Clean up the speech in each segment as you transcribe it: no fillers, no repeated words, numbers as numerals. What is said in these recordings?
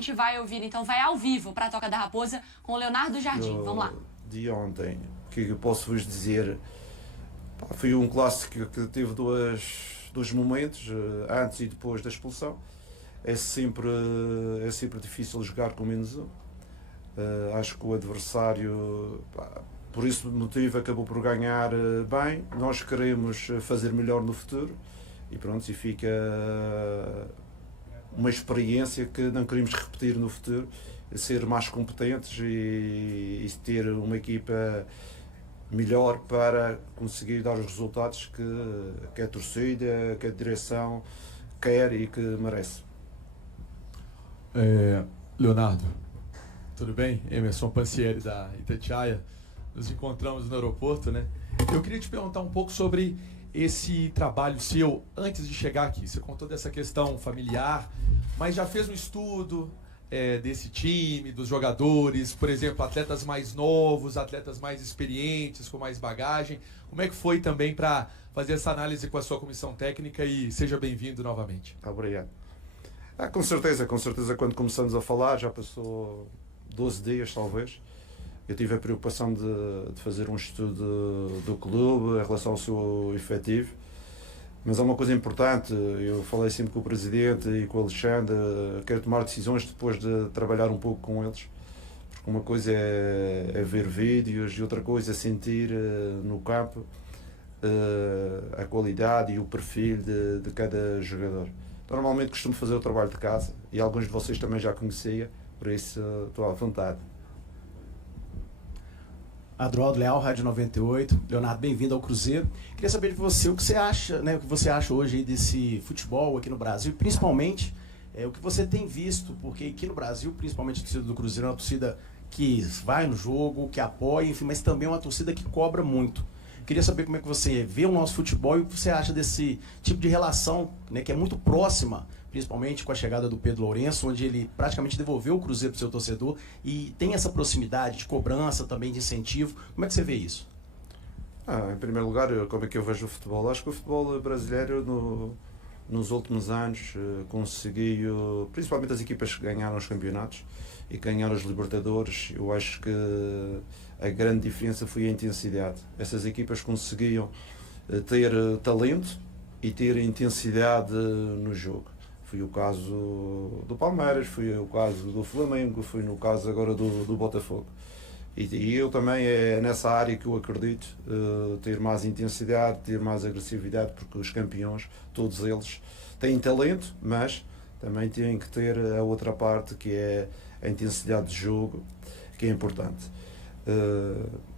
gente vai ouvir, então, vai ao vivo para a Toca da Raposa com o Leonardo Jardim. Vamos lá. De ontem, o que eu posso vos dizer? Foi um clássico que teve dois momentos, antes e depois da expulsão. É sempre difícil jogar com menos um. Acho que o adversário, por esse motivo, acabou por ganhar bem. Nós queremos fazer melhor no futuro e pronto, e fica uma experiência que não queremos repetir no futuro, ser mais competentes e ter uma equipa melhor para conseguir dar os resultados que a torcida, que a direção quer e que merece. Leonardo, tudo bem? Emerson Pansieri da Itatiaia. Nos encontramos no aeroporto, né? Eu queria te perguntar um pouco sobre esse trabalho seu antes de chegar aqui. Você contou dessa questão familiar, mas já fez um estudo desse time, dos jogadores, por exemplo, atletas mais novos, atletas mais experientes, com mais bagagem. Como é que foi também para fazer essa análise com a sua comissão técnica? E seja bem-vindo novamente. Obrigado. Com certeza, quando começamos a falar, já passou 12 dias talvez. Eu tive a preocupação de fazer um estudo do clube em relação ao seu efetivo, mas há uma coisa importante, eu falei sempre com o Presidente e com o Alexandre, quero tomar decisões depois de trabalhar um pouco com eles, porque uma coisa é ver vídeos e outra coisa é sentir no campo a qualidade e o perfil de cada jogador. Normalmente costumo fazer o trabalho de casa e alguns de vocês também já conhecia, por isso estou à vontade. Adroaldo Leal, Rádio 98. Leonardo, bem-vindo ao Cruzeiro. Queria saber de você o que você acha, né, o que você acha hoje aí desse futebol aqui no Brasil, e principalmente o que você tem visto, porque aqui no Brasil, principalmente a torcida do Cruzeiro é uma torcida que vai no jogo, que apoia, enfim, mas também é uma torcida que cobra muito. Queria saber como é que você vê o nosso futebol e o que você acha desse tipo de relação, né, que é muito próxima, principalmente com a chegada do Pedro Lourenço, onde ele praticamente devolveu o Cruzeiro para o seu torcedor e tem essa proximidade de cobrança, também de incentivo. Como é que você vê isso? Em primeiro lugar, como é que eu vejo o futebol? Acho que o futebol brasileiro nos últimos anos conseguiu, principalmente as equipas que ganharam os campeonatos e que ganharam os Libertadores, eu acho que a grande diferença foi a intensidade. Essas equipas conseguiam ter talento e ter intensidade no jogo. Foi o caso do Palmeiras, foi o caso do Flamengo, foi no caso agora do Botafogo. E eu também é nessa área que eu acredito, ter mais intensidade, ter mais agressividade, porque os campeões, todos eles, têm talento, mas também têm que ter a outra parte, que é a intensidade de jogo, que é importante.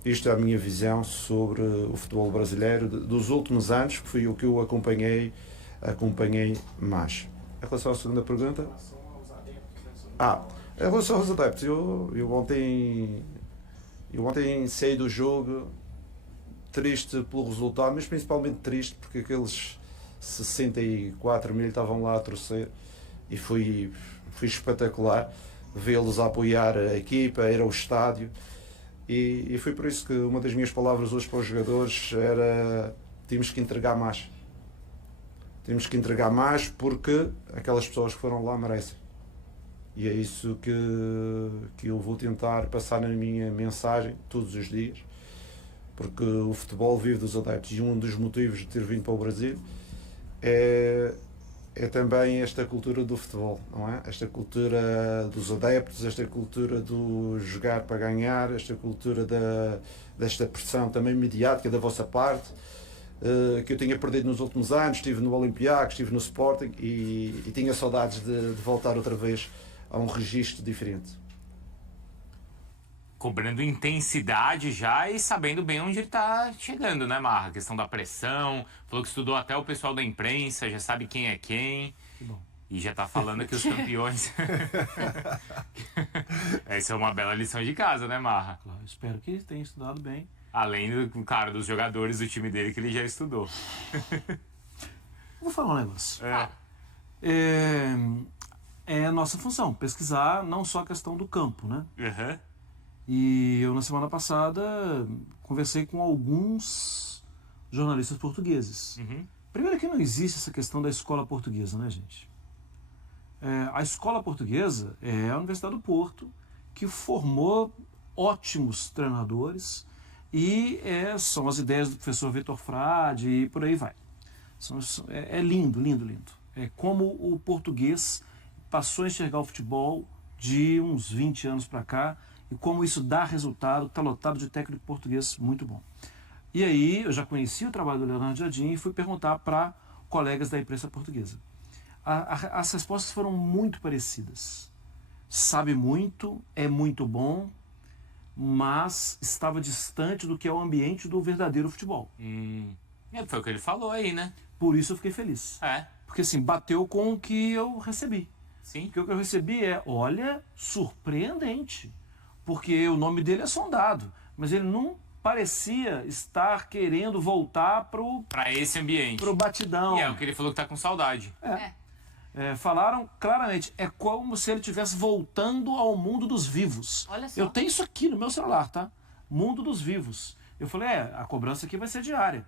Isto é a minha visão sobre o futebol brasileiro dos últimos anos, que foi o que eu acompanhei mais. Em relação à segunda pergunta? Em relação aos adeptos, eu ontem saí do jogo triste pelo resultado, mas principalmente triste porque aqueles 64 mil estavam lá a torcer e foi espetacular vê-los a apoiar a equipa, era o estádio e foi por isso que uma das minhas palavras hoje para os jogadores era: temos que entregar mais. Temos que entregar mais porque aquelas pessoas que foram lá merecem. E é isso que eu vou tentar passar na minha mensagem todos os dias, porque o futebol vive dos adeptos e um dos motivos de ter vindo para o Brasil é também esta cultura do futebol, não é? Esta cultura dos adeptos, esta cultura do jogar para ganhar, esta cultura desta pressão também mediática da vossa parte, que eu tinha perdido nos últimos anos. Estive no Olympiacos, estive no Sporting e tinha saudades de voltar outra vez a um registro diferente. Cobrando intensidade já e sabendo bem onde ele está chegando, né, Marra? A questão da pressão, falou que estudou até o pessoal da imprensa, já sabe quem é quem. Que bom. E já tá falando que os campeões... Essa é uma bela lição de casa, né, Marra? Claro, espero que ele tenha estudado bem. Além, claro, dos jogadores do time dele que ele já estudou. Vou falar um negócio. É a nossa função, pesquisar não só a questão do campo, né? Uhum. E eu, na semana passada, conversei com alguns jornalistas portugueses. Uhum. Primeiro que não existe essa questão da escola portuguesa, né, gente? A escola portuguesa é a Universidade do Porto, que formou ótimos treinadores e são as ideias do professor Vitor Frade e por aí vai. É lindo, lindo, lindo. É como o português passou a enxergar o futebol de uns 20 anos para cá e como isso dá resultado, está lotado de técnico português muito bom. E aí eu já conheci o trabalho do Leonardo Jardim e fui perguntar para colegas da imprensa portuguesa. As respostas foram muito parecidas. Sabe muito, é muito bom, mas estava distante do que é o ambiente do verdadeiro futebol. Foi o que ele falou aí, né? Por isso eu fiquei feliz. Porque assim, bateu com o que eu recebi. Sim. Porque o que eu recebi olha, surpreendente. Porque o nome dele é sondado, mas ele não parecia estar querendo voltar para esse ambiente. Pro batidão. E é o que ele falou que tá com saudade. Falaram claramente, é como se ele estivesse voltando ao mundo dos vivos. Olha só. Eu tenho isso aqui no meu celular, tá? Mundo dos vivos. Eu falei, a cobrança aqui vai ser diária.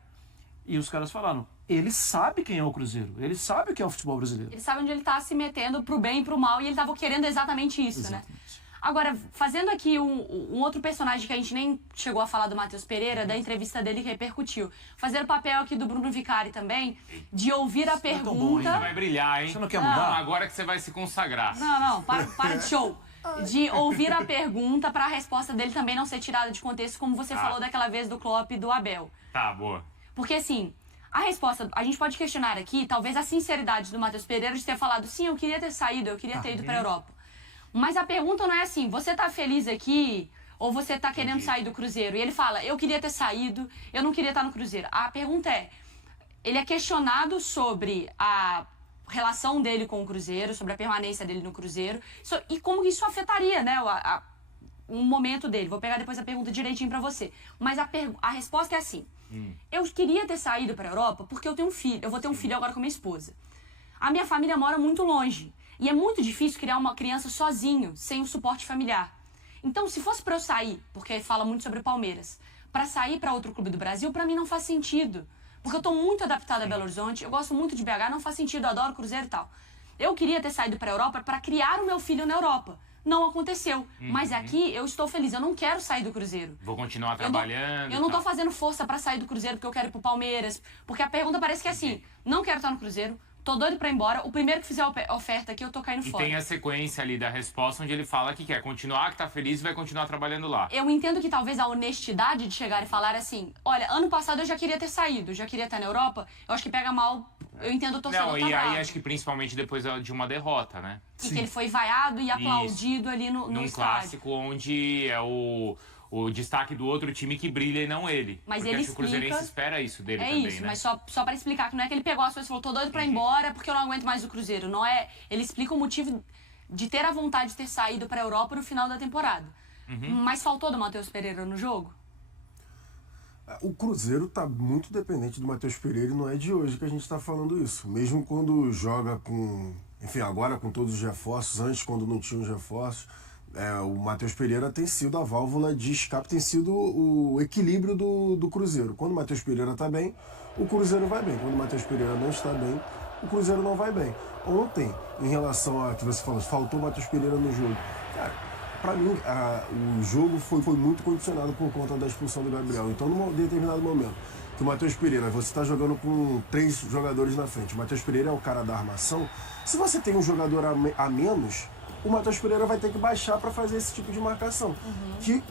E os caras falaram, ele sabe quem é o Cruzeiro, ele sabe o que é o futebol brasileiro. Ele sabe onde ele tá se metendo pro bem e pro mal e ele tava querendo exatamente isso, né? Agora, fazendo aqui um outro personagem que a gente nem chegou a falar do Matheus Pereira, da entrevista dele que repercutiu. Fazer o papel aqui do Bruno Vicari também, de ouvir a pergunta... Você vai brilhar, hein? Você não quer mudar? Agora que você vai se consagrar. Não, para de show. De ouvir a pergunta para a resposta dele também não ser tirada de contexto, como você falou daquela vez do Klopp e do Abel. Tá, boa. Porque assim, a resposta, a gente pode questionar aqui, talvez a sinceridade do Matheus Pereira de ter falado, sim, eu queria ter saído, eu queria ter ido para a Europa. Mas a pergunta não é assim, você tá feliz aqui ou você tá querendo sair do Cruzeiro? E ele fala, eu queria ter saído, eu não queria estar no Cruzeiro. A pergunta ele é questionado sobre a relação dele com o Cruzeiro, sobre a permanência dele no Cruzeiro, e como isso afetaria, né, um momento dele. Vou pegar depois a pergunta direitinho pra você. Mas a resposta é assim, eu queria ter saído pra Europa porque eu tenho um filho, eu vou ter um filho agora com minha esposa. A minha família mora muito longe. E é muito difícil criar uma criança sozinho, sem o suporte familiar. Então, se fosse pra eu sair, porque fala muito sobre o Palmeiras, pra sair pra outro clube do Brasil, pra mim não faz sentido. Porque eu tô muito adaptada a Belo Horizonte, eu gosto muito de BH, não faz sentido, eu adoro Cruzeiro e tal. Eu queria ter saído pra Europa pra criar o meu filho na Europa. Não aconteceu. Mas aqui eu estou feliz, eu não quero sair do Cruzeiro. Vou continuar trabalhando. Eu não tô fazendo força pra sair do Cruzeiro porque eu quero ir pro Palmeiras. Porque a pergunta parece que é assim, não quero estar no Cruzeiro, tô doido pra ir embora, o primeiro que fizer a oferta aqui, eu tô caindo fora. E tem a sequência ali da resposta onde ele fala que quer continuar, que tá feliz e vai continuar trabalhando lá. Eu entendo que talvez a honestidade de chegar e falar assim, olha, ano passado eu já queria ter saído, eu já queria estar na Europa, eu acho que pega mal, eu entendo o torcedor. Não, e aí acho que principalmente depois de uma derrota, né? E que ele foi vaiado e aplaudido ali no Num estádio. clássico onde é o destaque do outro time que brilha e não ele. Mas porque ele acho que o Cruzeirense espera isso dele também, isso, né? mas só pra explicar que não é que ele pegou as coisas e falou, tô doido pra ir embora porque eu não aguento mais o Cruzeiro. Não é, ele explica o motivo de ter a vontade de ter saído pra Europa no final da temporada. Mas faltou do Matheus Pereira no jogo? O Cruzeiro está muito dependente do Matheus Pereira e não é de hoje que a gente está falando isso. Mesmo quando joga com... Enfim, agora com todos os reforços, antes quando não tinha os reforços, o Matheus Pereira tem sido a válvula de escape, tem sido o equilíbrio do Cruzeiro. Quando o Matheus Pereira está bem, o Cruzeiro vai bem. Quando o Matheus Pereira não está bem, o Cruzeiro não vai bem. Ontem, em relação a que você falou, faltou o Matheus Pereira no jogo. Cara, para mim, o jogo foi muito condicionado por conta da expulsão do Gabriel. Então, num determinado momento, que o Matheus Pereira, você está jogando com 3 jogadores na frente, o Matheus Pereira é o cara da armação, se você tem um jogador a menos, o Matheus Pereira vai ter que baixar para fazer esse tipo de marcação. Que,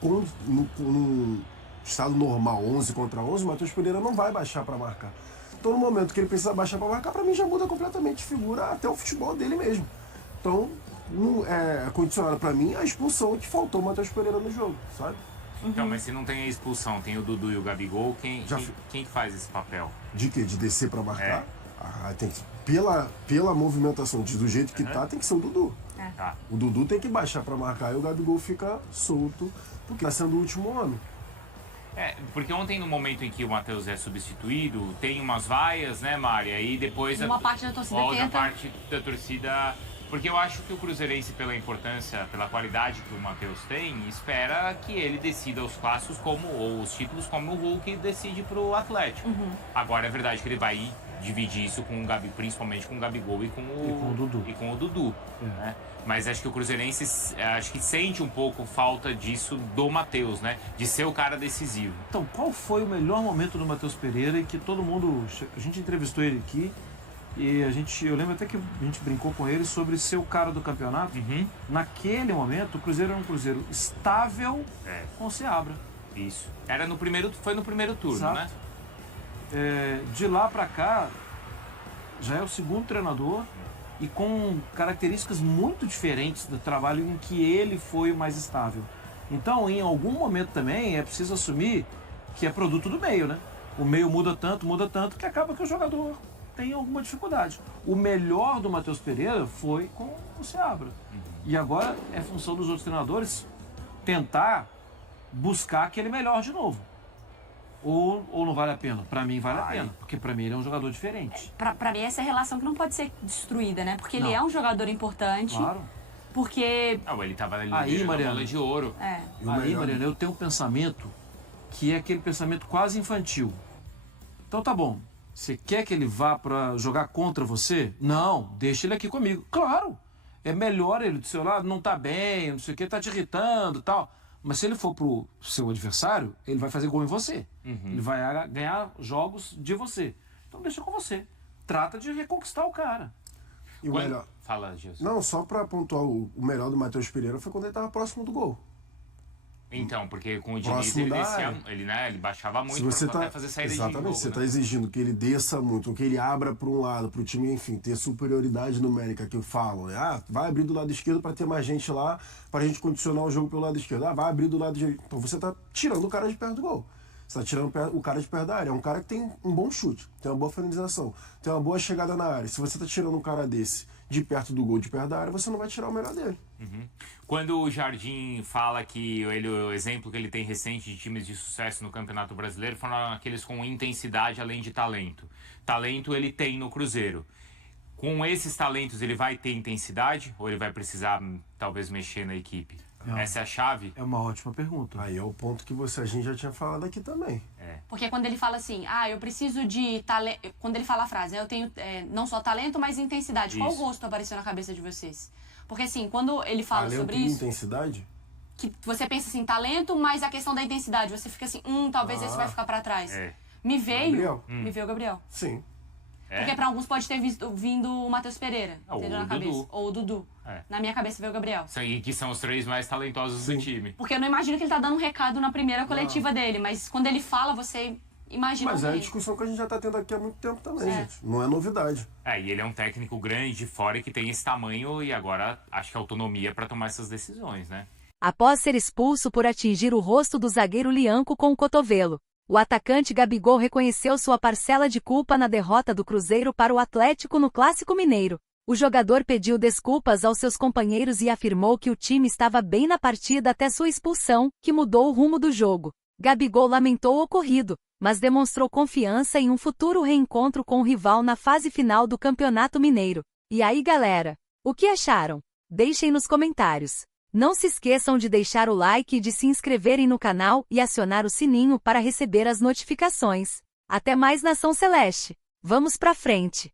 num estado normal, 11 contra 11, o Matheus Pereira não vai baixar para marcar. Então, no momento que ele precisa baixar para marcar, para mim já muda completamente de figura até o futebol dele mesmo. Então, é condicionado para mim a expulsão que faltou o Matheus Pereira no jogo, sabe? Então, mas se não tem a expulsão, tem o Dudu e o Gabigol, quem que faz esse papel? De quê? De descer para marcar? Tem que, pela movimentação, do jeito que tá, tem que ser o Dudu. Tá. O Dudu tem que baixar para marcar e o Gabigol fica solto, porque tá sendo o último homem. Porque ontem, no momento em que o Matheus é substituído, tem umas vaias, né, Mari? Aí depois... Uma parte da torcida outra tenta... parte da torcida... Porque eu acho que o Cruzeirense, pela importância, pela qualidade que o Matheus tem, espera que ele decida os clássicos ou os títulos como o Hulk decide pro Atlético. Agora é verdade que ele vai ir dividir isso com o Gabi, principalmente com o Gabigol e com o Dudu. Né? Mas acho que o Cruzeirense acho que sente um pouco falta disso do Matheus, né? De ser o cara decisivo. Então, qual foi o melhor momento do Matheus Pereira e que todo mundo... A gente entrevistou ele aqui e eu lembro até que a gente brincou com ele sobre ser o cara do campeonato. Naquele momento, o Cruzeiro era um Cruzeiro estável com o Seabra. Isso. Foi no primeiro turno, Exato. né? De lá pra cá, já é o segundo treinador e com características muito diferentes do trabalho em que ele foi o mais estável. Então, em algum momento também é preciso assumir que é produto do meio, né? O meio muda tanto que acaba que o jogador tem alguma dificuldade. O melhor do Matheus Pereira foi com o Seabra. E agora é função dos outros treinadores tentar buscar aquele melhor de novo. Ou não vale a pena? Pra mim vale a pena, porque pra mim ele é um jogador diferente. Pra mim essa é a relação que não pode ser destruída, né? Porque ele é um jogador importante. Claro. Porque... Ele tava ali Aí, na Mariana, bola de ouro. Aí, Mariana, eu tenho um pensamento que é aquele pensamento quase infantil. Então tá bom, você quer que ele vá pra jogar contra você? Não, deixa ele aqui comigo. Claro, é melhor ele do seu lado, não tá bem, não sei o que, tá te irritando e tal. Mas se ele for pro seu adversário, ele vai fazer gol em você. Ele vai ganhar jogos de você. Então deixa com você. Trata de reconquistar o cara. E o melhor... Fala, Gilson. Não, só pra pontuar, o melhor do Matheus Pereira foi quando ele tava próximo do gol. Então, porque com o Diniz Próximo da área. ele baixava muito Se você pra tá, fazer saída de exatamente, jogo, você né? tá exigindo que ele desça muito, que ele abra para um lado, para o time, enfim, ter superioridade numérica que falam, né? Vai abrir do lado esquerdo para ter mais gente lá, para a gente condicionar o jogo pelo lado esquerdo. Vai abrir do lado direito. Então você tá tirando o cara de perto do gol. Você tá tirando o cara de perto da área. É um cara que tem um bom chute, tem uma boa finalização, tem uma boa chegada na área. Se você tá tirando um cara desse de perto do gol, de perto da área, você não vai tirar o melhor dele. Quando o Jardim fala que o exemplo que ele tem recente de times de sucesso no Campeonato Brasileiro foram aqueles com intensidade além de talento. Talento ele tem no Cruzeiro. Com esses talentos ele vai ter intensidade ou ele vai precisar talvez mexer na equipe? Essa é a chave? É uma ótima pergunta. Aí é o ponto que a gente já tinha falado aqui também. Porque quando ele fala assim, eu preciso de talento... Quando ele fala a frase, eu tenho não só talento, mas intensidade. Qual Isso. rosto apareceu na cabeça de vocês? Porque assim, quando ele fala Talento sobre e isso... intensidade? Que você pensa assim, talento, mas a questão da intensidade. Você fica assim, talvez esse vai ficar pra trás. Me veio o Gabriel. Sim. Porque pra alguns pode ter vindo o Matheus Pereira, Ou entendeu? o Na cabeça. Dudu. Ou o Dudu. Na minha cabeça veio o Gabriel. E que são os três mais talentosos do time. Porque eu não imagino que ele tá dando um recado na primeira coletiva dele, mas quando ele fala, você imagina Mas é a ele. discussão que a gente já tá tendo aqui há muito tempo também, É. gente. Não é novidade. E ele é um técnico grande de fora que tem esse tamanho e agora acho que autonomia para tomar essas decisões, né? Após ser expulso por atingir o rosto do zagueiro Lianco com o cotovelo, o atacante Gabigol reconheceu sua parcela de culpa na derrota do Cruzeiro para o Atlético no Clássico Mineiro. O jogador pediu desculpas aos seus companheiros e afirmou que o time estava bem na partida até sua expulsão, que mudou o rumo do jogo. Gabigol lamentou o ocorrido, mas demonstrou confiança em um futuro reencontro com o rival na fase final do Campeonato Mineiro. E aí, galera? O que acharam? Deixem nos comentários. Não se esqueçam de deixar o like e de se inscreverem no canal e acionar o sininho para receber as notificações. Até mais, Nação Celeste! Vamos pra frente!